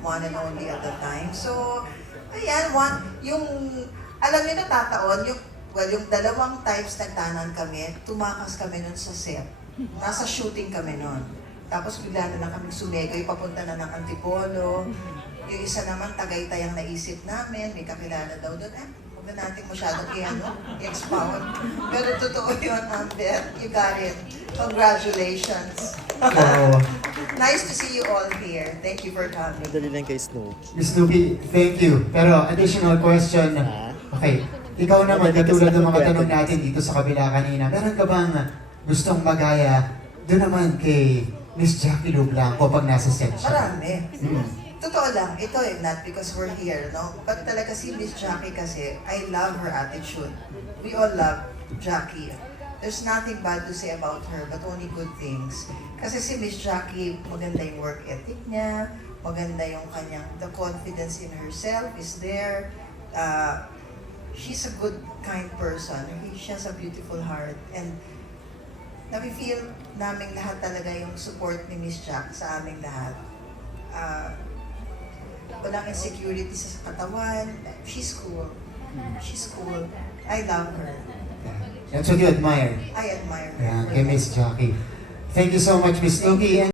one and only at the time. So, ayan, alam niyo natataon, yung dalawang times nagtanan kami, tumakas kami nun sa set. Nasa shooting kami nun. Tapos bigla na lang kami sumegoy, papunta na ng Antipolo. Yung isa naman, Tagaytay ang naisip namin, may kakilala daw doon. Huwag na natin masyadong i-expound. Pero totoo yun, Amber. You got it. Congratulations. Nice to see you all here. Thank you for coming. Madali lang kay Snow. Miss Snoopy, thank you. Pero additional question. Okay, ikaw naman, katulad ng mga tanong natin dito sa kabila kanina, meron ka bang gustong magaya doon naman kay Miss Jackie Lou Blanco pag nasa set siya? Marami. Totoo lang, ito not because we're here, no? But talaga si Miss Jackie kasi, I love her attitude. We all love Jackie. There's nothing bad to say about her, but only good things. Kasi si Miss Jackie, maganda yung work ethic niya, maganda yung the confidence in herself is there. She's a good, kind person. She has a beautiful heart. And nafe-feel namin lahat talaga yung support ni Miss Jack sa aming lahat. Walang insecurity sa katawan. She's cool. She's cool. I love her. That's what you admire. I admire her. Yeah, kay Miss Jackie. Thank you so much, Miss Snoopy.